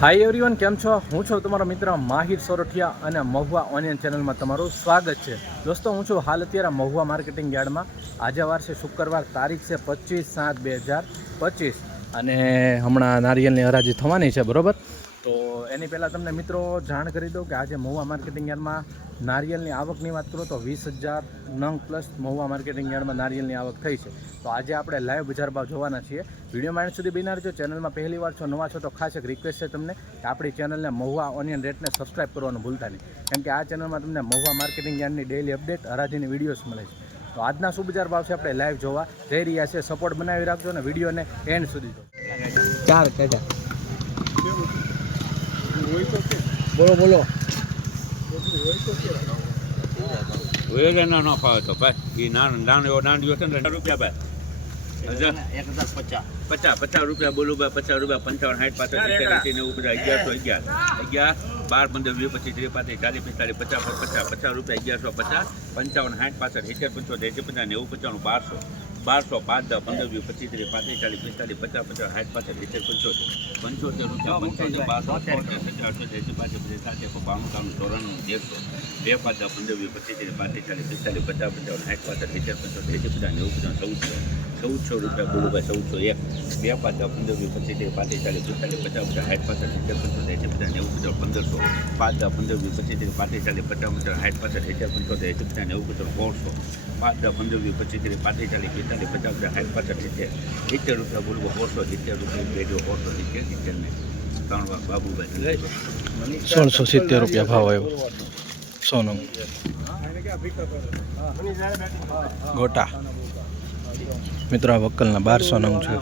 Hi everyone કેમ છો? હું છું તમારો મિત્ર માહિર સોરઠિયા અને મહુવા ઓનિયન ચેનલમાં તમારું સ્વાગત છે. દોસ્તો, હું છું હાલ અત્યારે મહુવા માર્કેટિંગ યાર્ડમાં. આજે વાર છે શુક્રવાર, તારીખ છે પચીસ સાત બે હજાર પચીસ. અને હમણાં નારિયેલની હરાજી થવાની છે, બરોબર? તો એની પહેલાં તમને મિત્રો જાણ કરી દઉં કે આજે મહુવા માર્કેટિંગ યાર્ડમાં નારિયેલની આવકની વાત કરો તો વીસ હજાર નંગ પ્લસ મહુવા માર્કેટિંગ યાર્ડમાં નારિયેલની આવક થઈ છે. તો આજે આપણે લાઈવ બજાર ભાવ જોવાના છીએ. વિડીયોમાં એન્ડ સુધી બિના રહેજો. ચેનલમાં પહેલી વાર છો, નવા છો, તો ખાસ એક રિક્વેસ્ટ છે તમને કે આપણી ચેનલને મહુવા ઓનિયન રેટને સબસ્ક્રાઇબ કરવાનું ભૂલતા નહીં. કેમ કે આ ચેનલમાં તમને મહુવા માર્કેટિંગ યાર્ડની ડેલી અપડેટ હરાજીની વિડીયોઝ મળે છે. તો આજના શું બજાર ભાવ છે આપણે લાઈવ જોવા જઈ રહ્યા છે સપોર્ટ બનાવી રાખજો અને વિડીયોને એન્ડ સુધી જો ચાર કાઢ્યા બોલો બોલો. વેગના ન ફાવે તો ભાઈ એ નાનો નાનો એવો દાંડિયો છે ને રૂપિયા ભાઈ. હજાર? એક હજાર પચાસ પચાસ પચાસ રૂપિયા બોલું ભાઈ પચાસ રૂપિયા પંચાવન સાઠ એંસી નેવું બધા અગિયારસો અગિયાર. અગિયાર બાર પંદર વીસ પચીસ ત્રીસ પાંત્રીસ ચાલીસ પિસ્તાલીસ પચાસ પચાસ પચાસ રૂપિયા અગિયારસો પચાસ પંચાવન સાઠ પાસઠ સિત્તેર પંચોતેર એંસી પચાસ નેવું પંચાણું બારસો. બારસો પાંચ દસ પંદર વીસ પચીસ ત્રીસ પાંત્રીસ ચાલીસ પિસ્તાલીસ પચાસ પચાસ સાઠ પાસઠ સિત્તેર પંચોતેર પંચોતેર રૂપિયા પંચોતેર બારસો સત્તર એંસી પાંચ પચાસ સાત એકસો બાણું ત્રાણું ચોરાણું દેડસો બે પાંચ દસ પંદર વીસ પચીસ ત્રીસ પાંત્રીસ ચાલીસ પિસ્તાલીસ પચાસ પંચાવન સાઠ પાસઠ સિત્તેર પંચોતેર એંસી પચાસ નેવું પચાસ ચૌદસો ચૌદસો રૂપિયા બોલુભાઈ ચૌદસો એક. બે પાંચ પંદર વીસ પચીસ ત્રીસ પાંત્રીસ ચાલીસ પિસ્તાલીસ પચાસ પચાસ સાઠ પાસઠ સિત્તેર પંચોતેર એંસી પચાસ નેવું પચાસ પંદરસો. પાંચ પંદર વીસ પચીસ ત્રીસ પાંત્રીસ ચાલીસ પચાસ પચાસ સાઠ પાસઠ સિત્તેર પંચોતેર એંસી પચાસ નેવું પચાસ પોણસો પાંચ પંદર વીસ પચીસ ત્રીસ પાંત્રીસ ચાલીસ પિસ્તાલીસ પચાસ પચાસ સાઠ પાસઠ સિત્તેર સિત્તેર રૂપિયા બોલવો સોળસો સિત્તેર રૂપિયા બે જો સોળસો સિત્તેર સિત્તેર ને ત્રણ વાર બાબુભાઈ સોળસો સિત્તેર રૂપિયા ભાવ આવ્યો. સોનમ. ગોટા. મિત્રો આ વકલના બારસો નંગ છે.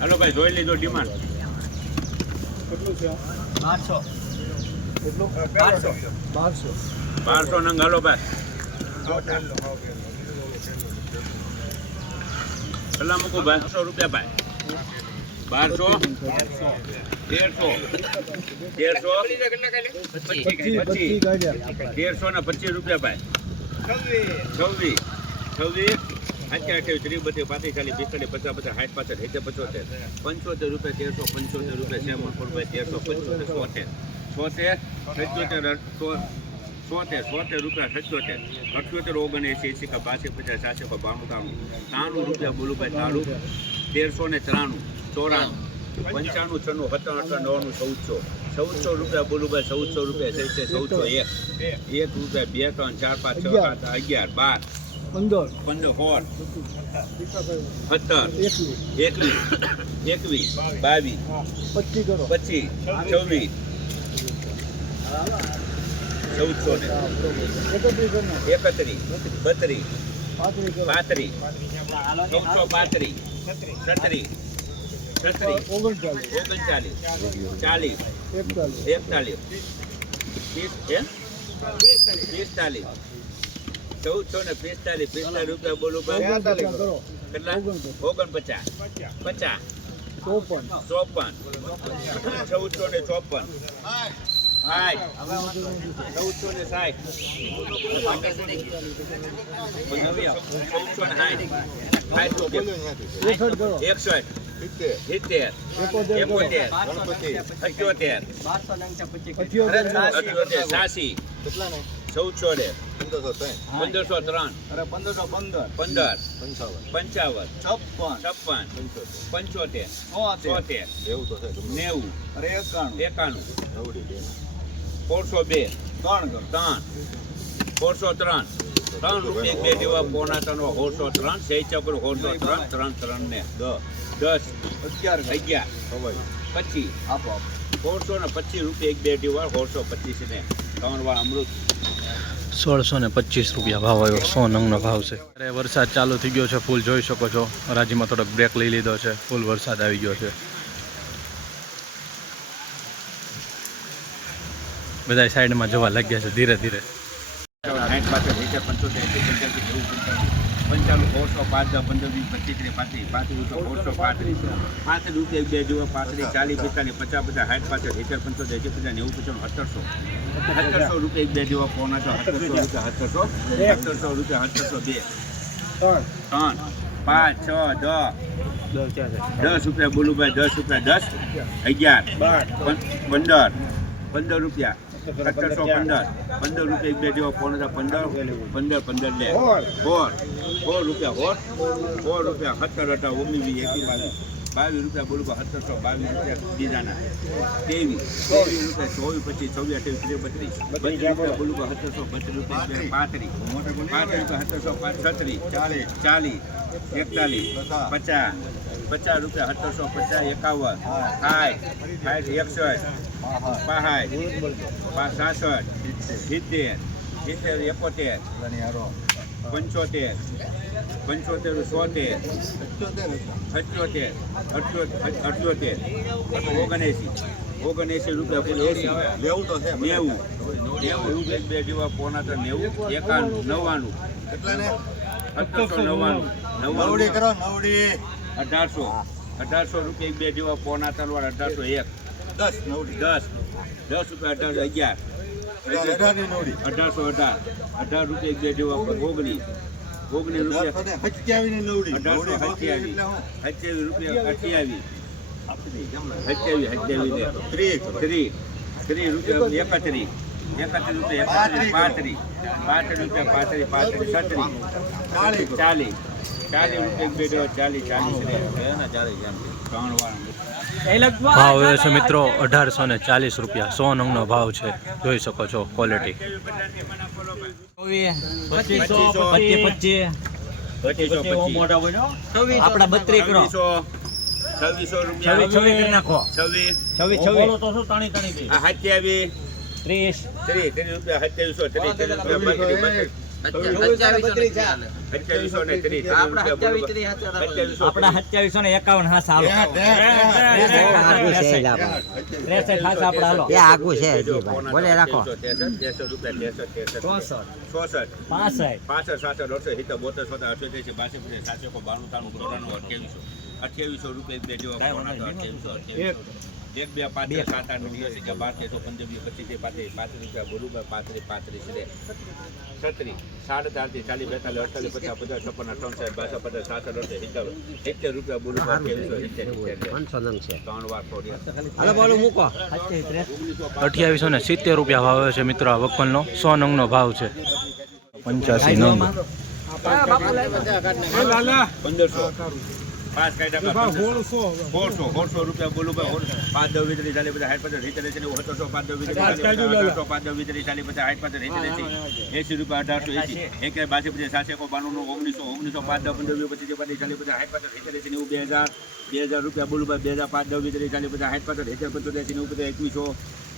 હાલો ભાઈ જોઈ લીધો ડિમાન્ડ બારસો. બારસો. બારસો. બારસો નંગ હાલો ભાઈ. પેલા મૂકો બારસો રૂપિયા ભાઈ. બારસો. તેરસો. તેરસો. તેરસો ને પચીસ રૂપિયા ભાઈ. છવ્વીસ. છવ્વીસ. અઠ્યા અઠ્યાવીસ ત્રીસ બત્રીસ પાંત્રીસ ચાલીસ પિસ્તાલીસ પચાસ પચાસ સાઠ પાસઠ સિત્તેર પંચોતેર. પંચોતેર રૂપિયા તેરસો પંચોતેર રૂપિયા સેવન ભાઈ તેરસો પંચોતેર સોતેર. સોતેર સત્યોતેર સોતેર સોતેર રૂપિયા સત્યોતેર. અઠ્યોતેર ઓગણએંસી એંસી કા બાસી પચાસ સાતસો કા બાણું ત્રાણું ત્રાણું રૂપિયા બોલુભાઈ તાળું. તેરસો ને ત્રાણું. ચોરાણું. પંચાણું છન્નું સત્તાણું અઠાણું નવ્વાણું ચૌદસો. ચૌદસો રૂપિયા બોલુભાઈ ચૌદસો રૂપિયા છે ચૌદસો એક. એક રૂપિયા બે ત્રણ ચાર પાંચ છ સાત અગિયાર બાર. પંદર. પંદર સોળ. સત્તર. એકવીસ. એકવીસ. બાવીસ. પચીસ પચીસ. છવ્વીસ. ચૌદસો ને. એકત્રીસ. બત્રીસ. પાંત્રીસ. ચૌદસો પાંત્રીસ. છત્રીસ. છત્રીસ. ઓગણચાલીસ ઓગણચાલીસ ચાલીસ. એકતાલીસ. ત્રીસ પિસ્તાલીસ. ચૌદસો ને પિસ્તાલીસ. પિસ્તાલીસ રૂપિયા બોલું કેટલા? ઓગણપચાસ. પચાસ. ચોપન. ચોપન. ચૌદસો ને ચોપન. ચૌદસો ને સાઠ ચૌદસો ને સાઠ સાઠ એકસઠ સિત્તેર. એકોતેર. અઠ્યોતેર અઠ્યોતેર. અઠ્યોતેર. સાસી. ચૌદસો ને. પંદરસો ત્રણ. પંદરસો પંદર. પંદર. પંચાવન. પંચાવન. છપ્પન. છપ્પન. પંચોતેર. સોતેર નેવું એકાણું. એકાણું. સોળસો બે ત્રણ ત્રણ. સોળસો ત્રણ. ત્રણ રૂપિયા બે જેવા પોણા ત્રણ હોળસો ત્રણ સહી ચપર હોળસો ત્રણ ત્રણ ત્રણ ને દસ. અગિયાર અગિયાર. પચીસ. આપો આપો. સોળસો ને પચીસ રૂપિયા એક બે જેવા સોળસો પચીસ ને ત્રણ વાર અમૃત. સોળસો ને પચીસ રૂપિયા ભાવ આવ્યો. સો નંગનો ભાવ છે. અરે વરસાદ ચાલુ થઈ ગયો છે. ફૂલ જોઈ શકો છો. હરાજીમાં થોડોક બ્રેક લઈ લીધો છે. ફૂલ વરસાદ આવી ગયો છે. બધા સાઈડમાં જવા લાગ્યા છે ધીરે ધીરે. સાઠ પાસઠ સિત્તેર પંચોતેર પંચ્યાસી નેવું પંચાણું સોળસો પાંચ પંદર વીસ પચીસ ત્રીસ પાંત્રીસ પાંત્રીસ સોળસો પાંત્રીસ પાંત્રીસ રૂપિયા બે જુઓ પાંત્રીસ ચાલીસ પિસ્તાલીસ પચાસ પચાસ સાઠ પાસઠ સિત્તેર પંચોતેર એક પચાસ નેવું પચાસ સત્તરસો રૂપિયા એક બે જુઓ પોણા સત્તરસો રૂપિયા સત્તરસો સત્તરસો રૂપિયા સત્તરસો બે ત્રણ, પાંચ, છ, દસ. દસ રૂપિયા બોલુભાઈ દસ રૂપિયા, દસ. અગિયાર. પંદર. પંદર રૂપિયા. સત્તરસો પંદર. પંદર. રૂપિયા બે જેવો ફોન હતા. પંદર પંદર પંદર લે. સોળ સોળ રૂપિયા હોર સોળ રૂપિયા સત્તર હતા ઓગણીસ એકી બાવીસ બાવીસ રૂપિયા બોલું સત્તરસો બાવીસ રૂપિયા બીજાના ત્રેવીસ. ત્રેવીસ રૂપિયા ચોવીસ પચીસ ચોવીસ અઠાવીસ ત્રીસ બત્રીસ. બત્રીસ રૂપિયા બોલું સત્તરસો બત્રીસ રૂપિયા પાંત્રીસ. પાંત્રીસ. રૂપિયા સત્તરસો છત્રીસ. ચાલીસ. ચાલીસ. એકતાલીસ. પચાસ. પચાસ. રૂપિયા સત્તરસો પચાસ એકાવન. સાઠ. સાઠ એકસઠ. પાસઠ સિત્તેર સિત્તેર એકોતેર પંચોતેર પંચોતેર સોતેર અઠ્યોતેર અઠ્યોતેર ઓગણએંસી ઓગણએંસી રૂપિયા કુલ એંસી લેવું તો છે નેવું. નેવું. એક બે જેવા પોના તો નેવું. એકાણું નવ્વાણું. સત્તરસો નવ્વાણું. નવ્વાણું. અઢારસો. અઢારસો રૂપિયા એક બે જેવા પોના તલવાર અઢારસો એક. દસ નવડી દસ દસ રૂપિયા અઢારસો અગિયાર અઢારની નવડી અઢારસો અઢાર અઢાર રૂપિયા એક જેવા ઓગણીસ ઓગણીસ રૂપિયા અને નવડી અઢારસો સત્યાવીસ સત્યાવીસ રૂપિયા અઠ્યાવીસ સત્યાવીસ સત્યાવીસ ત્રીસ ત્રીસ રૂપિયા એકત્રીસ એકત્રીસ રૂપિયા એકત્રીસ પાંત્રીસ પાંત્રીસ રૂપિયા પાંત્રીસ પાંત્રીસ છત્રીસ ચાલીસ ચાલીસ રૂપિયા એક બે ચાલીસ ચાલીસ ત્રણ વાર ભાવ એ છે મિત્રો અઢારસો ને ચાલીસ રૂપિયા. સો નંગનો ભાવ છે. જોઈ શકો છો ક્વોલિટી આપડા બત્રીસ ત્રીસ. ત્રીસ રૂપિયા સત્યાવીસો સત્યાવીસો ને એકાવન હાથ હાલો ત્રેસઠ હાથ આપડા હાલો એ આગું છે જો હજી ભાઈ. કોના બોલે રાખો ત્રેસઠ, ત્રેસઠ રૂપિયા ત્રેસઠ ત્રેસઠ ચોસઠ પાસઠ પાસઠ સાસઠ અડસઠ સિત્તેર બોતેર સોતેર અઠ્યોતેર બાસઠ સાતસો બાણું ત્રાણું ચોરાણું અઠ્યાવીસો અઠ્યાવીસો રૂપિયા એક બે જેવા અઠ્યાવીસો અઠ્યાવીસો એક બે પાંચ સાત આઠ નવ દસ બાર તેરસો પંદર પચીસ ત્રીસ પાંત્રીસ પાંત્રીસ રૂપિયા બોલું પાંત્રીસ પાંત્રીસ રે છત્રીસ ચારથી ચાલીસ બેતાલીસ અડતાલીસ પચાસ પચાસ છપ્પન અઠાવન સાહેબ બાસઠ પચાસ સાસઠ અડસઠ સિત્તેર સિત્તેર રૂપિયા બોલું સિત્તેર છે. ત્રણ વાર છોડ્યા હાલો બોલો મૂકો. અઠ્યાવીસો ને સિત્તેર રૂપિયા ભાવ છે મિત્રો આ વકલનો સો નંગનો ભાવ છે. પંચ્યાસી નંગ. પંદરસો. પાંચ કાયદા સોળસો સોળસો રૂપિયા બોલું ભાઈ પાંચ દસ વીજળી ચાલી બધા હાઈટ પચાસ હિતેર એસી નેવું સત્તરસો પાંચ દસ વીજળી અઢારસો પાંચ દસ વીજળી ચાલી બધા હાઈટ પચાસ હિતેર એસી એસી રૂપિયા અઢારસો એસી. એક બાસી પછી સાતસો બાણું ઓગણીસો ઓગણીસો પાંચ દસ પંદર વીસ પચીસ પચીસ ચાલી બધા હાઈટ પચાસ હિતેર એસી નેવું બે હજાર બે હજાર રૂપિયા બોલું ભાઈ બે હજાર પાંચ દસ વીજળી ચાલી બધા હાઈટ પચાસ હિતેર પંચોતેર એસી નેવું બધા એકવીસો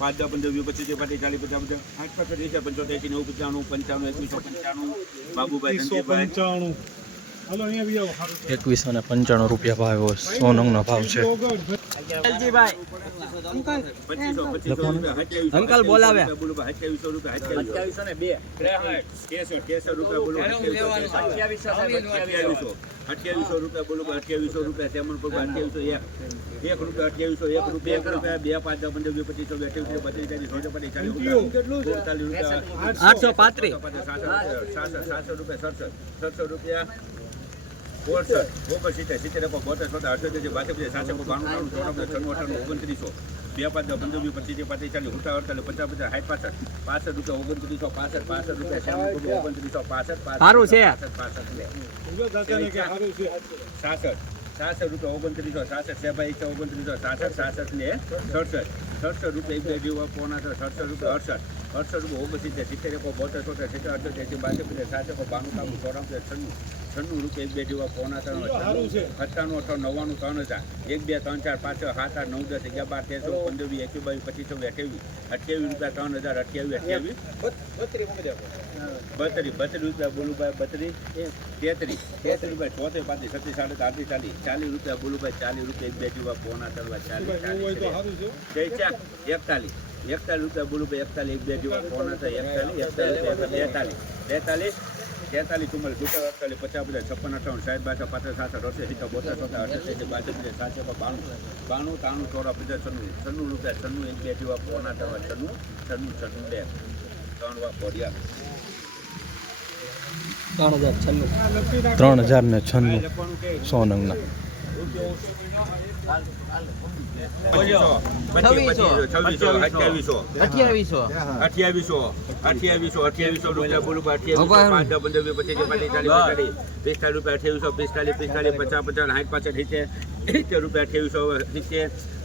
પાંચ દસ પંદર વીસ પચીસ પાટી ચાલી બધા બધા હાઈટ પચાસ હિતેર પંચોતેર એસી નેવું પંચાણું પંચાણું એકવીસો પંચાણું. બાબુભાઈ ધનજીભાઈ એકવીસો ને પંચાણું રૂપિયા ભાવ એવો સો ભાવ છે. પચીસો પચીસો રૂપિયા અંકલ બોલાવે. બોલું સત્યાવીસો રૂપિયા સત્યાવીસો ને બે તેરસો તેરસો રૂપિયા બોલું અઠ્યાવીસો અઠ્યાવીસો રૂપિયા બોલું અઠ્યાવીસો રૂપિયા તેમન પર અઠ્યાવીસો એક એક રૂપિયા અઠ્યાવીસો એક રૂપિયા એક રૂપિયા બે પાંચ પંદર વીસ પચીસ અઠ્યાવીસ બત્રીસ ચાલીસ સોળ પચાસ ચાલીસ રૂપિયા આઠસો પાંત્રીસ સાતસો સાતસો રૂપિયા સડસઠ સડસઠ રૂપિયા ઓગણસઠ ઓગણસિત્તેર સિત્તેર એકો બોતેર સોતેર અઠ્યોતેર બાસઠ સાતસો બાણું ત્રાણું ચોરાણું છન્નું અઠાણું ઓગણત્રીસો. બે પાંચ પંદર પચીસ ત્રીસ પાંત્રીસ ચાલીસ ઉઠા અડતાલીસ પચાસ પચાસ સાઠ પાસઠ પાસઠ રૂપિયા ઓગણત્રીસો પાસઠ પાસઠ રૂપિયા શ્યામ ઓગણત્રીસો પાસઠ પાસઠ છે. પાસઠ સાસઠ સાસઠ રૂપિયા ઓગણત્રીસો સાસઠ સેભાઈ છે ઓગણત્રીસો સાસઠ સાસઠ ને સડસઠ. સડસઠ રૂપિયા એક બે જેવા પોણા સડસઠ રૂપિયા અડસઠ. અડસઠ ઓગણસિત્તેર સિત્તેર એકો બોતેર છોતેર સિત્તેર અડસઠ એસી પચાસ સાત એકો બાણું ત્રાણું ચોરાણું છન્નું છન્નું રૂપિયા એક બે જેવા પોણા ત્રણ સત્તાણું અઠાણું નવ્વાણું ત્રણ હજાર. એક બે ત્રણ ચાર પાંચ છ સાત આઠ નવ દસ અગિયાર બાર તેરસો પંદર વીસ એકવીસ બાવીસ પચીસ છવ્વીસ અઠ્યાવીસ. અઠ્યાવીસ રૂપિયા ત્રણ હજાર અઠ્યાવીસ અઠ્યાવીસ. બત્રીસ બત્રીસ રૂપિયા બોલુભાઈ બત્રીસ. તેત્રીસ. તેત્રીસ રૂપિયા ચોતેર પાંત્રીસ છત્રીસ સાડત્રીસ આડત્રીસ ચાલીસ. ચાલીસ રૂપિયા બોલુભાઈ ચાલીસ રૂપિયા એક બે જેવા પોણા ત્રણ ચાલીસ ચાલીસ એકતાલીસ. એકતાલીસ રૂપિયા બોલું ભાઈ એકતાલીસ એક બે જેવા ફોન હતા એકતાલીસ એકતાલીસ બેતાલીસ બેતાલીસ તેતાલીસ ચુમ્માલીસ દુકાળ અડતાલીસ પચાસ પચાસ છપ્પન અઠાવન સાઠ બાસઠ પાંત્રીસ સાસઠ અઠસે સિત્તેર બોતેર સોતેર અઠસે બાસઠ પચાસ સાતસો બાણું બાણું ત્રાણું ચોરા પચાસ છન્નું છન્નું રૂપિયા છન્નું એક બે જેવા ફોન હતા છન્નું છન્નું છન્નું બે. ત્રણ વાર પોડિયા ત્રણ હજાર ને છન્નું. સો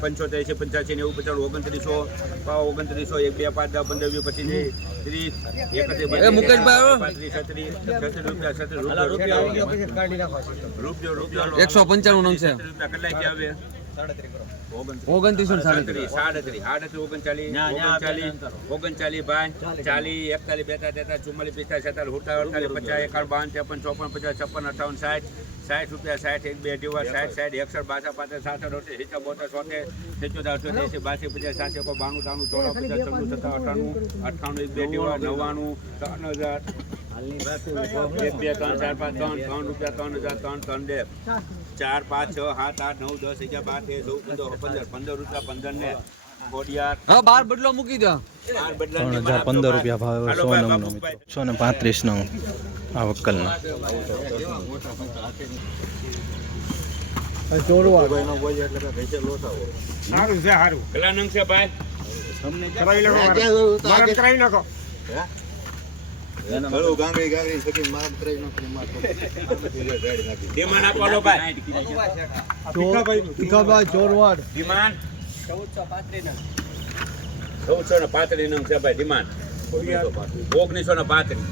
પંચોતેર છે પંચ્યાસી નેવું પચાસ ઓગણત્રીસો. ઓગણત્રીસો એક બે પાંચ દસ પંદર વીસ પચીસ ત્રીસ એકત્રીસ પાંત્રીસ છત્રીસ છત્રીસ રૂપિયા છત્રીસ રૂપિયા રૂપિયો એકસો પંચાણું નંગ છે. રૂપિયા કેટલા આવે. ઓગણત્રીસો. સાડત્રીસ સાડત્રીસ સાડત્રીસ ઓગણચાલીસ ઓગણચાલીસ ઓગણચાલીસ બાય ચાલીસ. એકતાલીસ બેતાલીસ તેતાલીસ ચુમ્માલીસ પિસ્તાલીસ છેતાલીસ હુતાલીસ અડતાલીસ પચાસ એકાવન બાવન ત્રેપન ચોપન પચાસ છપ્પન અઠાવન સાઠ સાઠ રૂપિયા સાઠ એક બે જેવા સાઠ સાઠ એકસઠ બાસઠ પાંત્રીસ સાઠ અઠોતેર સિત્તેર બોતેર સોતેર સિત્તોતેર અઠ્યોતેર એંસી બાસી પચાસ સાતસો એકો બાણું ત્રાણું ચોરા પચાસ છન્નું સત્તાવન અઠાણું અઠાણું એક બે જેવા નવ્વાણું ત્રણ હજાર. એક બે ત્રણ ચાર પાંચ ત્રણ ત્રણ રૂપિયા ત્રણ હજાર ત્રણ ત્રણ બે. ચાર પાંચ છ સાત આઠ નવ દસ અગિયાર બાર તેર ચૌદ પંદર પંદર પંદર રૂપિયા પંદર ને ખોડિયાર હા બાર બદલો મૂકી દો. ત્રણ હજાર પંદર રૂપિયા ભાવ સો ભાઈ, નંગનો બાપુભાઈ. મિત્રો. સો ને પાંત્રીસ નંગ આ વક્કલના. સારું છે ભાઈ? નાખી. ડિમાન્ડ આપો લો ભાઈ ડિમાન્ડ ચૌદસો ને પાંત્રીસનું છે ભાઈ ડિમાન્ડ ઓગણીસો ને પાંત્રીસ.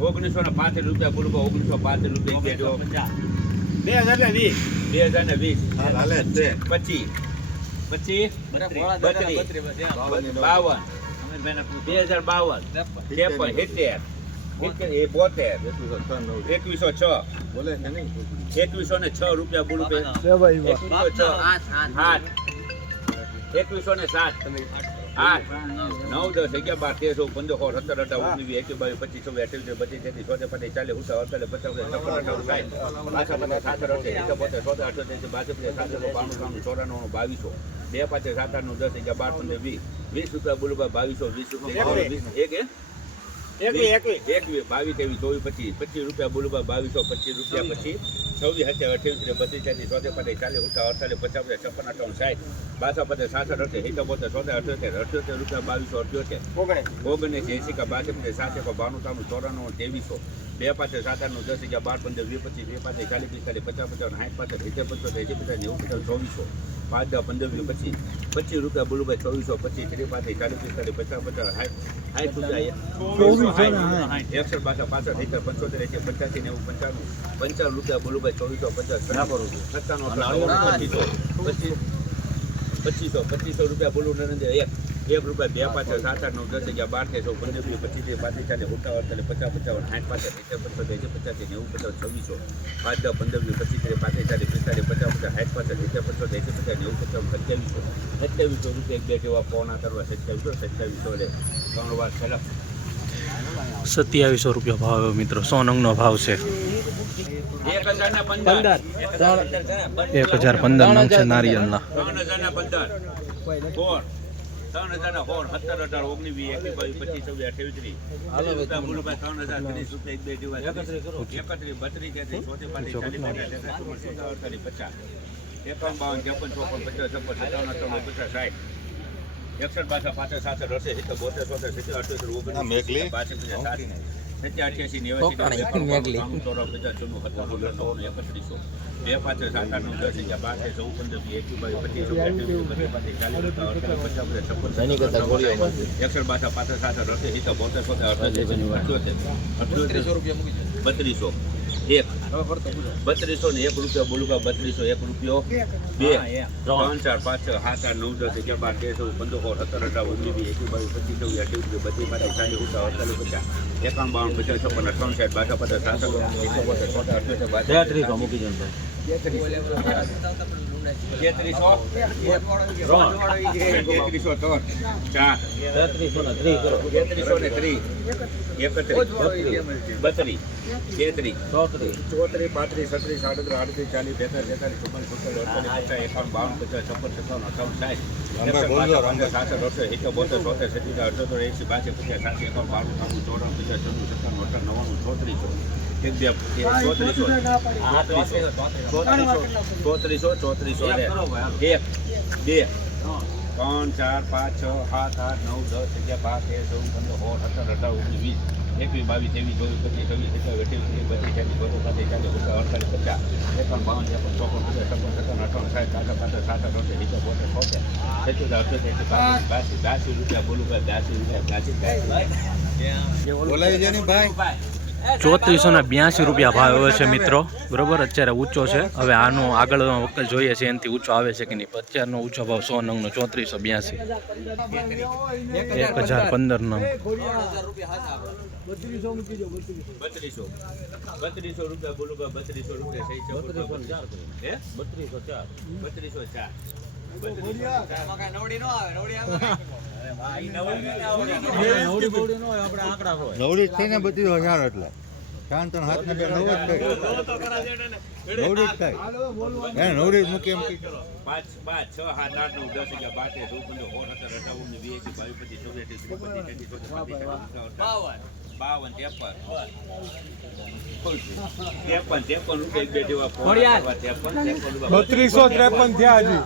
ઓગણીસો ને પાંત્રીસ રૂપિયા બોલું ઓગણીસો પાંત્રીસ રૂપિયા બે હજાર ને વીસ. બે હાલે ને વીસ. પચીસ. પચીસ? બાવન બે હજાર બાવન. ત્રેપન સિત્તેર. બોતેર. એકવીસો છ. એકવીસો? ને છ રૂપિયા બોલું બે એકવીસો ને સાત. આઠ. નવ. દસ અગિયાર બાર તેર ચૌદ પંદર સોળ સત્તર અઢાર ઓગણીસ વીસ એકવીસ બાવીસ પચીસ છવ્વીસ અઠ્યાવીસ બત્રીસ તેત્રીસ ચોતેર પચાસ ચાલીસ ઉઠા અડતાલીસ પચાસ છપ્પન અઠાવન સાઠ પાછા પચાસ સાતર અઠે એકા બોતેર અઠ્યોતેર બાસઠ સાતસો બાણું ત્રાણું ચોરાણું બાવીસો. બે પાંચે સાત આઠ દસ અગિયાર બાર પંદર વીસ. વીસ રૂપિયા બોલું બાવીસો વીસ રૂપિયા વીસ. એક એક એકવીસ બાવીસ ત્રેવીસ ચોવીસ પચીસ. પચીસ રૂપિયા બોલું બાવીસો પચીસ રૂપિયા પછી છવ્વીસ હજાર અઠ્યાવીસ ત્રીસ બત્રીસ ચાલીસ ચોતેર પાંત્રીસ ચાલીસ ઉઠા અડતાલીસ પચાસ પચાસ છપ્પન અઠાવન સાઠ. બાસા પચાસ સાસઠ અઠે સિત્તેર બોતેર ચોતેર અઠ્યોતેર અઠ્યોતેર રૂપિયા બાવીસો અઠ્યોતેર. ઓગણીસ. એસી કા બાસઠ પચાસ સાત કો બાણું ત્રાણું ચોરાણું ત્રેવીસો. બે પાસે સાત આઠ દસ અગિયાર બાર પંદર વીસ પચીસ બે પાસે ચાલીસ પિસ્તાલીસ પચાસ પચાસ સાઠ પાસે સિત્તેર પંચોતેર એસી પચાસ નેવું પચાસ ચોવીસો. પાંચ દસ પંદર વીસ પચીસ પચીસ રૂપિયા બોલુભાઈ ચોવીસો પચીસ ત્રીસ પાંત્રીસ ચાલીસ પિસ્તાલીસ પચાસ પચાસ સાઠ રૂપિયા એકસઠ બાસઠ પાસઠ એકસઠ પંચોતેર એસી પંચ્યાસી નેવું પંચાણું. પંચાણું રૂપિયા બોલુભાઈ ચોવીસો પચાસ સત્તાણું પચીસો પચીસ પચીસો પચીસો રૂપિયા બોલું નરેન્દ્ર એક. એક રૂપિયા બે પાંચ સાત આઠ નવ દસ અગિયાર બાર તેરસો પંદર વીસ પચીસ ત્રીસ પાંત્રીસ ચાલીસ ઉતાવળ ચાલે પચાસ પચાવન સાઠ પાસઠ સિત્તેર પંચોતેર એસી પચાસ નેવું પચાસ છવ્વીસો પાંચ દસ પંદર વીસ પચીસ ત્રીસ પાંત્રીસ ચાલીસ પિસ્તાલીસ પચાસ પચાસ સાઠ પાસઠ સિત્તેર પચાસ એસી પચાસ નેવું પચાસ સત્યાવીસો સત્યાવીસો રૂપિયા એક બે જેવા પોણા કરવા સત્યાવીસો સત્યાવીસો લે ત્રણ વાર છેલ્લા. સત્યાવીસો રૂપિયા ભાવ આવ્યો મિત્રો સોનંગનો ભાવ છે. એક હજાર ને પંદર. એક હજાર પંદર. નંગ છે નારિયેલના ત્રણ હજાર ને હજાર સત્તર ઓગણીસ વીસ એકવીસ બાવીસ એક બે જેવા એકત્રીસ બત્રીસ પચાસ એકાવન બાવન ત્રેપન ચોપન પચાસ છપ્પન સત્તાવન અઠાવન પચાસ સાઠ એકસઠ બાસઠ પાસઠ સાસઠ અડસઠ સિત્તેર બોતેર સોતેર સિત્તેર અઠ્યોતેર ઓગણીસ બાસઠ સાઠ બે પાંચ સાત આઠ નવ દસ અગિયાર બાર ચૌદ પંદર વીસ એકવીસ બાવીસ પચીસ અડતાલીસ એકસઠ બાસઠ પાસઠ સાસઠ અડસઠ બોતેર અઠ્યોતેર અઠ્યોતેર અઠ્યોતેર બત્રીસો. એક. બત્રીસો ને એક બોલું બોલુકા બત્રીસો એક રૂપિયો. બે ત્રણ ચાર પાંચ છ સાત આઠ નવ દસ અગિયાર બાર તેર ચૌદ પંદર સોળ સત્તર અઢાર ઓગણીસ વીસ એકવીસ બાવીસ પચીસ છવ્વીસ અઠ્યાવીસ બત્રીસ પાંત્રીસ ચાલીસ ઉઠા અડતાલીસ પચાસ. એકાવન બાવન પચાસ છપ્પન અઠાવન સાઠ બાસઠ પચાસ સાસઠ એકસો પચાસ ચોતેર અઠ્યોતેર બાસઠ મૂકી જાય તેત્રીસો? તેત્રીસો ત્રણ ચાર. તેત્રીસો ને ત્રીસ. તેત્રીસો ને ત્રીસ એકત્રીસ. બત્રીસ. તેત્રીસ. ચોત્રીસ. ચોત્રીસ પાંત્રીસ છત્રીસ આડત્રીસ આડત્રીસ ચાલીસ બેતાલીસ તેતાલીસ ચુમ્માલીસ સુડતાલીસ અડતાલીસ પચાસ એકાવન બાવન પચાસ છપ્પન સત્તાવન અઠાવન સાઠ. સાસઠ બોતેર ચોતેર સિત્તેર અઠ્યોતેર એસી બાસી પચાસ સાસી એકાવન બાણું ત્રાણું ચોરાણું પચાસ છન્નું સત્તાણું અઠાવન નવ્વાણું ચોત્રીસો. એક બે ચોત્રીસો. ચોત્રીસો એક બે. ત્રણ ચાર પાંચ છ સાત આઠ નવ દસ અગિયાર બાર તેર ચૌદ પંદર સોળ સત્તર અઢાર ઓગણીસ વીસ. એકવીસ બાવીસ ત્રેવીસ ચોવીસ પચીસ છવ્વીસ સત્યાવીસ અઠ્યાવીસ ત્રીસ બત્રીસ ચાલીસ બસો પચાસ ચાલીસ પચાસ અડતાલીસ પચાસ એકાવન બાવન ત્રેપન ચોપન છપ્પન સત્તાવન અઠાવન સાઠ સાતર પાસઠ સાતર અઠોતેર સિત્તેર બોતેર છોતેર સત્યોતેર અઠ્યોતેર બાસી બાસી રૂપિયા બોલું ભાઈ બાસી રૂપિયા બાસી બોલાવી જાય ભાઈ. ચોત્રીસો ને બ્યાસી રૂપિયા ભાવ આવે છે મિત્રો. બરોબર? અત્યારે ઊંચો છે. હવે આનો આગળ વખત જોઈએ છે એનાથી ઊંચો આવે છે કે નહીં. અત્યારનો ઊંચો ભાવ સો નંગનો ચોત્રીસો બ્યાસી. એક હજાર પંદર. નંગ. બત્રીસો બત્રીસો રૂપિયા બોલું બત્રીસો રૂપિયા સહી છે હે બત્રીસો ચાર બત્રીસો ચાર નવડી થઈને બત્રીસ હજાર એટલે શાંત અને હાથને બે નવ જ થાય નવડી જ થાય એને નવડી મૂકી એમ પાંચ પાંચ છ સાત આઠ નવ દસ અગિયાર બાર તેર ચૌદ પંદર સોળ સત્તર અઠાવન વીસ બાવીસ પચીસ ચોવીસ ત્રીસ બત્રીસ બાવન ત્રેપન. ત્રેપન ત્રેપન રૂપિયા બે જેવા બત્રીસો ત્રેપન થયા હજી.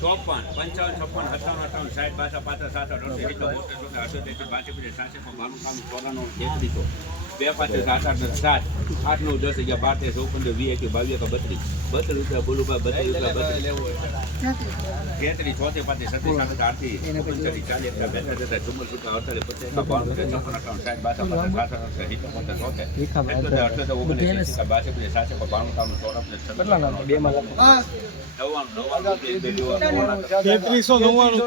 ચોપન. પંચાવન છપ્પન સત્તાવન અઠાવન સાઠ બાસઠ પાસઠ સાસઠ અડસઠ સિત્તેર બોતેર ચોતેર અઠ્યોતેર બાસી પચાસ સાસઠ બાણું કાણું ચોરાણું તેત્રીસો. બે પાંચ સાત આઠ નવ સાત આઠ નવ દસ અગિયાર બાર તેર ચૌદ પંદર વીસ એકવીસ બાવીસ એકા બત્રીસ. બત્રીસ રૂપિયા બોલું ભાઈ બત્રીસ. રૂપિયા બત્રીસ તેત્રીસ ચોતેર પાંત્રીસ સત્રીસ સાડત્રીસ આડત્રીસ ઓગણચાલીસ ચાલીસ એકતા બેતાલીસ તેતાલીસ ચુમ્માલીસ રૂપિયા અડતાલીસ પચાસ એકા બાવન છપ્પન અઠાવન સાઠ બાસઠ પચાસ સાસઠ સિત્તેર બોતેર ચોતેર એકોતેર અઠ્યોતેર ઓગણીસ એંસી બાસી પચાસ સાસી બાણું કાણું ચોરાણું નવ્વાણું નવ્વાણું બે નવ્વાણું તેત્રીસો નવ્વાણું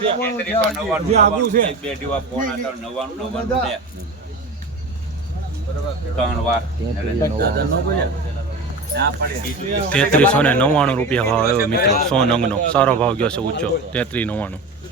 જે આગું છે. બે પોણા ત્રણ નવ્વાણું નવ્વાણું બે તેત્રીસો ને નવ્વાણું રૂપિયા ભાવ આવ્યો, મિત્રો. સો નંગનો. સારો ભાવ ગયો છે, ઊંચો. તેત્રીસ નવ્વાણું.